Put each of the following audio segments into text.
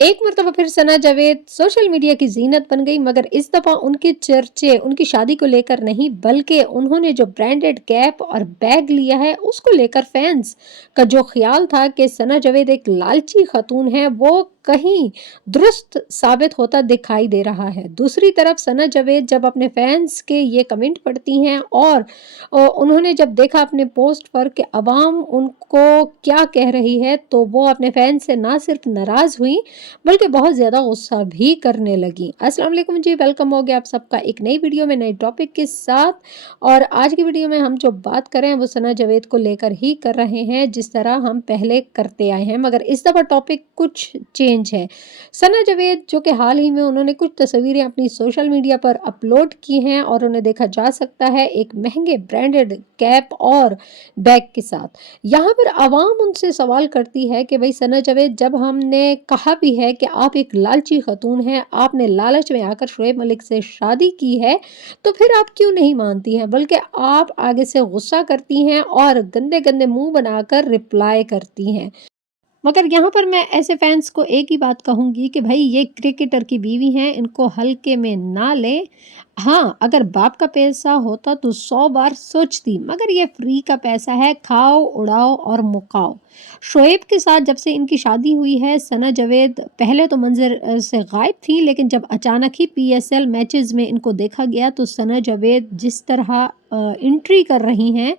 एक मर्तबा फिर सना जावेद सोशल मीडिया की ज़ीनत बन गई, मगर इस दफ़ा उनके चर्चे उनकी शादी को लेकर नहीं, बल्कि उन्होंने जो ब्रांडेड कैप और बैग लिया है उसको लेकर फैंस का जो ख्याल था कि सना जावेद एक लालची खतून है, वो कहीं दुरुस्त साबित होता दिखाई दे रहा है। दूसरी तरफ सना जावेद जब अपने फैंस के ये कमेंट पढ़ती हैं और उन्होंने जब देखा अपने पोस्ट पर कि अवाम उनको क्या कह रही है, तो वो अपने फैंस से ना सिर्फ नाराज़ हुई बल्कि बहुत ज़्यादा गुस्सा भी करने लगी। अस्सलाम वालेकुम जी, वेलकम हो गया आप सबका एक नई वीडियो में नए टॉपिक के साथ। और आज की वीडियो में हम जो बात कर रहे हैं वो सना जावेद को लेकर ही कर रहे हैं, जिस तरह हम पहले करते आए हैं, मगर इस दफ़ा टॉपिक कुछ चेंज है। सना जावेद जो कि हाल ही में उन्होंने कुछ तस्वीरें अपनी सोशल मीडिया पर अपलोड की हैं और उन्हें देखा जा सकता है एक महंगे ब्रांडेड कैप और बैग के साथ। यहाँ पर आवाम उनसे सवाल करती है कि भाई सना जावेद, जब हमने कहा भी है कि आप एक लालची खतून हैं, आपने लालच में आकर शोएब मलिक से शादी की है, तो फिर आप क्यों नहीं मानती हैं, बल्कि आप आगे से गुस्सा करती हैं और गंदे गंदे मुंह बनाकर रिप्लाई करती हैं। मगर यहाँ पर मैं ऐसे फैंस को एक ही बात कहूँगी कि भाई ये क्रिकेटर की बीवी हैं, इनको हल्के में ना लें। हाँ, अगर बाप का पैसा होता तो 100 बार सोचती, मगर ये फ्री का पैसा है, खाओ, उड़ाओ और मुकाओ। शोएब के साथ जब से इनकी शादी हुई है, सना जावेद पहले तो मंज़र से गायब थी, लेकिन जब अचानक ही पीएसएल मैचेज़ में इनको देखा गया, तो सना जावेद जिस तरह एंट्री कर रही हैं,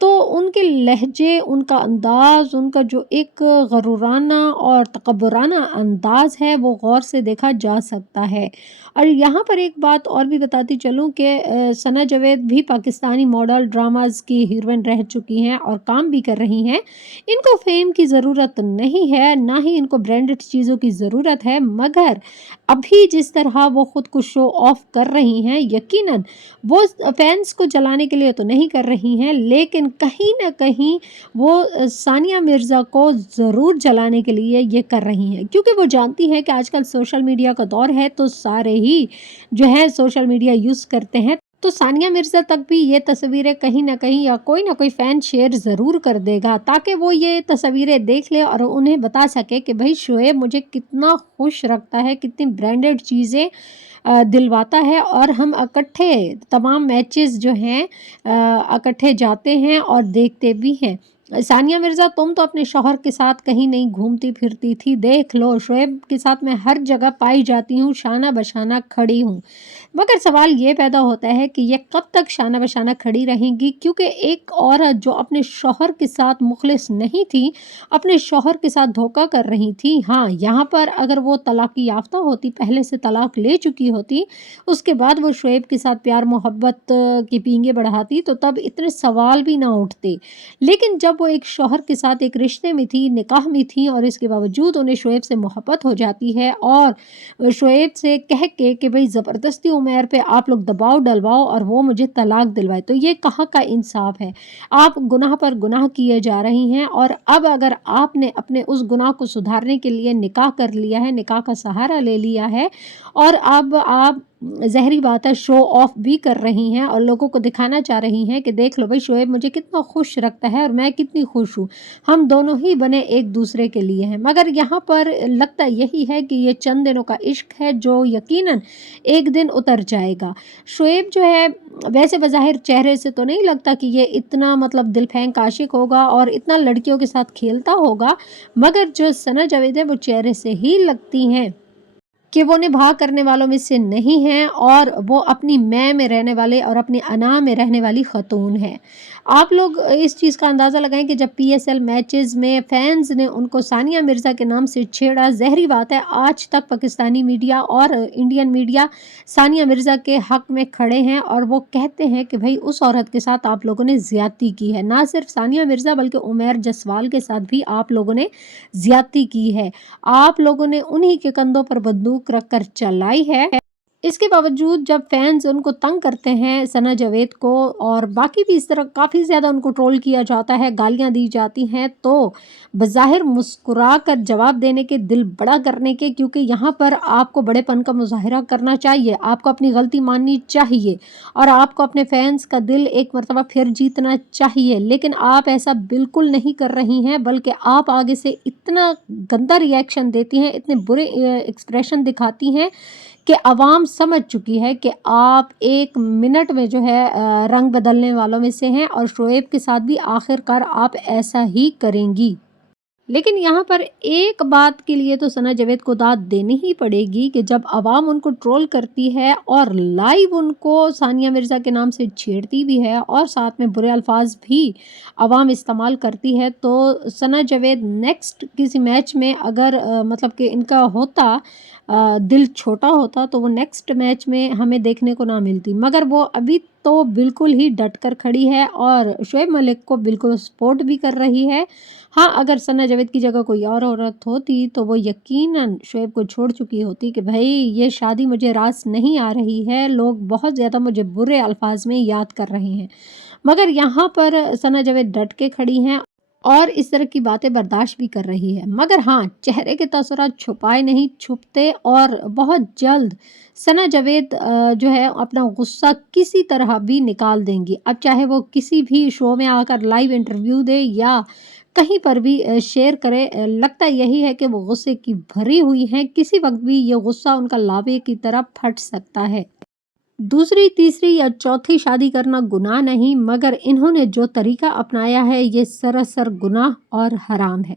तो उनके लहजे, उनका अंदाज़, उनका जो एक गरूराना और तकब्बुराना अंदाज़ है, वो गौर से देखा जा सकता है। और यहाँ पर एक बात और भी बताती चलूँ कि सना जावेद भी पाकिस्तानी मॉडल ड्रामाज़ की हीरोइन रह चुकी हैं और काम भी कर रही हैं। इनको फ़ेम की ज़रूरत नहीं है, ना ही इनको ब्रांडेड चीज़ों की ज़रूरत है, मगर अभी जिस तरह वो ख़ुद को शो ऑफ़ कर रही हैं, यकीनन वो फैंस को जलाने के लिए तो नहीं कर रही हैं, लेकिन कहीं न कहीं वो सानिया मिर्ज़ा को ज़रूर जलाने के लिए ये कर रही हैं, क्योंकि वो जानती हैं कि आजकल सोशल मीडिया का दौर है, तो सारे ही जो है सोशल मीडिया यूज़ करते हैं। तो सानिया मिर्ज़ा तक भी ये तस्वीरें कहीं न कहीं या कोई ना कोई फ़ैन शेयर ज़रूर कर देगा, ताकि वो ये तस्वीरें देख ले और उन्हें बता सके कि भई शोएब मुझे कितना खुश रखता है, कितनी ब्रांडेड चीज़ें दिलवाता है, और हम इकट्ठे तमाम मैचेस जो हैं इकट्ठे जाते हैं और देखते भी हैं। सानिया मिर्ज़ा, तुम तो अपने शौहर के साथ कहीं नहीं घूमती फिरती थी, देख लो शोएब के साथ मैं हर जगह पाई जाती हूँ, शाना बशाना खड़ी हूँ। मगर सवाल ये पैदा होता है कि ये कब तक शाना बशाना खड़ी रहेंगी, क्योंकि एक औरत जो अपने शौहर के साथ मुखलिस नहीं थी, अपने शौहर के साथ धोखा कर रही थी। हाँ, यहाँ पर अगर वो तलाक़ी याफ़्ता होती, पहले से तलाक ले चुकी होती, उसके बाद वो शोएब के साथ प्यार मोहब्बत की पींगे बढ़ाती, तो तब इतने सवाल भी ना उठते। लेकिन जब वो एक शौहर के साथ एक रिश्ते में थी, निकाह में थी, और इसके बावजूद उन्हें शोएब से मोहब्बत हो जाती है और शोएब से कह के कि भई ज़बरदस्ती उमर पे आप लोग दबाव डलवाओ और वो मुझे तलाक दिलवाए, तो ये कहाँ का इंसाफ है। आप गुनाह पर गुनाह किए जा रही हैं, और अब अगर आपने अपने उस गुनाह को सुधारने के लिए निकाह कर लिया है, निकाह का सहारा ले लिया है, और अब आप ज़ाहिरी बात है शो ऑफ भी कर रही हैं और लोगों को दिखाना चाह रही हैं कि देख लो भाई शोएब मुझे कितना खुश रखता है और मैं कितनी खुश हूँ, हम दोनों ही बने एक दूसरे के लिए हैं। मगर यहाँ पर लगता यही है कि ये चंद दिनों का इश्क है, जो यकीनन एक दिन उतर जाएगा। शोएब जो है, वैसे बज़ाहिर चेहरे से तो नहीं लगता कि ये इतना मतलब दिल फेंक आशिक होगा और इतना लड़कियों के साथ खेलता होगा, मगर जो सना जावेद है वो चेहरे से ही लगती हैं कि वो निभा करने वालों में से नहीं हैं, और वो अपनी मैं में रहने वाले और अपनी अना में रहने वाली ख़तून है। आप लोग इस चीज़ का अंदाज़ा लगाएं कि जब पीएसएल मैचेस में फैंस ने उनको सानिया मिर्ज़ा के नाम से छेड़ा, ज़ाहिरी बात है आज तक पाकिस्तानी मीडिया और इंडियन मीडिया सानिया मिर्ज़ा के हक़ में खड़े हैं, और वो कहते हैं कि भाई उस औरत के साथ आप लोगों ने ज़्यादती की है। ना सिर्फ सानिया मिर्ज़ा बल्कि उमैर जसवाल के साथ भी आप लोगों ने ज़्यादती की है। आप लोगों ने उन्हीं के कंधों पर बंदूक रखकर चलाई है। इसके बावजूद जब फैन्स उनको तंग करते हैं सना जावेद को और बाकी भी इस तरह काफ़ी ज़्यादा उनको ट्रोल किया जाता है, गालियाँ दी जाती हैं, तो बज़ाहिर मुस्कुरा कर जवाब देने के, दिल बड़ा करने के, क्योंकि यहाँ पर आपको बड़ेपन का मुज़ाहिरा करना चाहिए, आपको अपनी गलती माननी चाहिए और आपको अपने फैन्स का दिल एक मर्तबा फिर जीतना चाहिए। लेकिन आप ऐसा बिल्कुल नहीं कर रही हैं, बल्कि आप आगे से इतना गंदा रिएक्शन देती हैं, इतने बुरे एक्सप्रेशन दिखाती हैं कि आवाम समझ चुकी है कि आप 1 मिनट में जो है रंग बदलने वालों में से हैं और शोएब के साथ भी आखिरकार आप ऐसा ही करेंगी। लेकिन यहाँ पर एक बात के लिए तो सना जावेद को दाद देनी ही पड़ेगी कि जब आवाम उनको ट्रोल करती है और लाइव उनको सानिया मिर्ज़ा के नाम से छेड़ती भी है और साथ में बुरे अल्फाज भी आवाम इस्तेमाल करती है, तो सना जावेद नेक्स्ट किसी मैच में अगर मतलब कि इनका होता दिल छोटा होता तो वो नेक्स्ट मैच में हमें देखने को ना मिलती, मगर वो अभी तो बिल्कुल ही डट कर खड़ी है और शोएब मलिक को बिल्कुल सपोर्ट भी कर रही है। हाँ, अगर सना जावेद की जगह कोई और औरत होती तो वो यकीनन शोएब को छोड़ चुकी होती कि भाई ये शादी मुझे रास नहीं आ रही है, लोग बहुत ज़्यादा मुझे बुरे अल्फाज में याद कर रहे हैं। मगर यहाँ पर सना जावेद डट के खड़ी हैं और इस तरह की बातें बर्दाश्त भी कर रही है। मगर हाँ, चेहरे के तअसुरात छुपाए नहीं छुपते और बहुत जल्द सना जावेद जो है अपना गुस्सा किसी तरह भी निकाल देंगी। अब चाहे वो किसी भी शो में आकर लाइव इंटरव्यू दे या कहीं पर भी शेयर करे, लगता यही है कि वो गुस्से की भरी हुई हैं, किसी वक़्त भी ये गुस्सा उनका लावे की तरह फट सकता है। दूसरी, तीसरी या चौथी शादी करना गुनाह नहीं, मगर इन्होंने जो तरीका अपनाया है ये सरासर गुनाह और हराम है।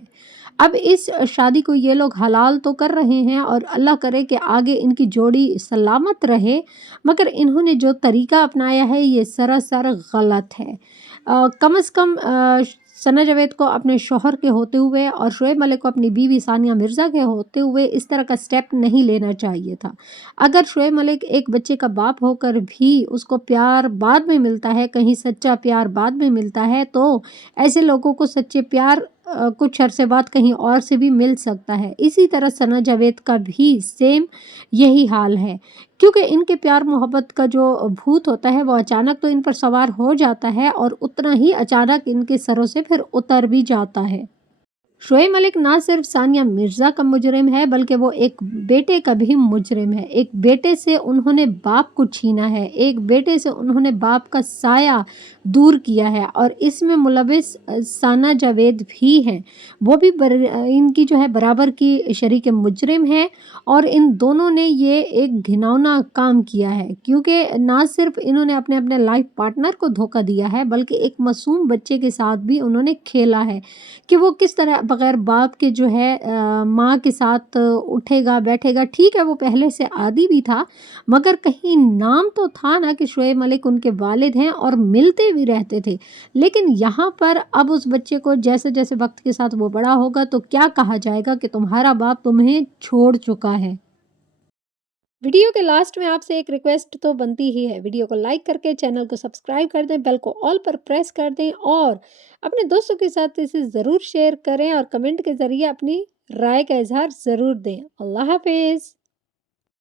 अब इस शादी को ये लोग हलाल तो कर रहे हैं और अल्लाह करे कि आगे इनकी जोड़ी सलामत रहे, मगर इन्होंने जो तरीका अपनाया है ये सरासर गलत है। कम से कम सना जावेद को अपने शौहर के होते हुए और शोएब मलिक को अपनी बीवी सानिया मिर्ज़ा के होते हुए इस तरह का स्टेप नहीं लेना चाहिए था। अगर शोएब मलिक एक बच्चे का बाप होकर भी उसको प्यार बाद में मिलता है, कहीं सच्चा प्यार बाद में मिलता है, तो ऐसे लोगों को सच्चे प्यार कुछ अरसे बाद कहीं और से भी मिल सकता है। इसी तरह सना जावेद का भी सेम यही हाल है, क्योंकि इनके प्यार मोहब्बत का जो भूत होता है वो अचानक तो इन पर सवार हो जाता है और उतना ही अचानक इनके सरों से फिर उतर भी जाता है। शोएब मलिक ना सिर्फ सानिया मिर्ज़ा का मुजरिम है, बल्कि वो एक बेटे का भी मुजरिम है। एक बेटे से उन्होंने बाप को छीना है, एक बेटे से उन्होंने बाप का साया दूर किया है और इसमें मुलविस सना जावेद भी हैं। वो भी इनकी जो है बराबर की शरीक मुजरिम है और इन दोनों ने ये एक घिनौना काम किया है, क्योंकि ना सिर्फ इन्होंने अपने अपने लाइफ पार्टनर को धोखा दिया है, बल्कि एक मासूम बच्चे के साथ भी उन्होंने खेला है कि वो किस तरह बग़ैर बाप के जो है माँ के साथ उठेगा, बैठेगा। ठीक है, वो पहले से आदी भी था, मगर कहीं नाम तो था ना कि शोएब मलिक उनके वालिद हैं और मिलते भी रहते थे। लेकिन यहाँ पर अब उस बच्चे को जैसे-जैसे वक़्त के साथ वो बड़ा होगा तो क्या कहा जाएगा कि तुम्हारा बाप तुम्हें छोड़ चुका है। वीडियो के लास्ट में आपसे एक रिक्वेस्ट तो बनती ही है, वीडियो को लाइक करके चैनल को सब्सक्राइब कर दें, बेल को ऑल पर प्रेस कर दें और अपने दोस्तों के साथ इसे ज़रूर शेयर करें और कमेंट के ज़रिए अपनी राय का इज़हार ज़रूर दें। अल्लाह हाफ़िज़।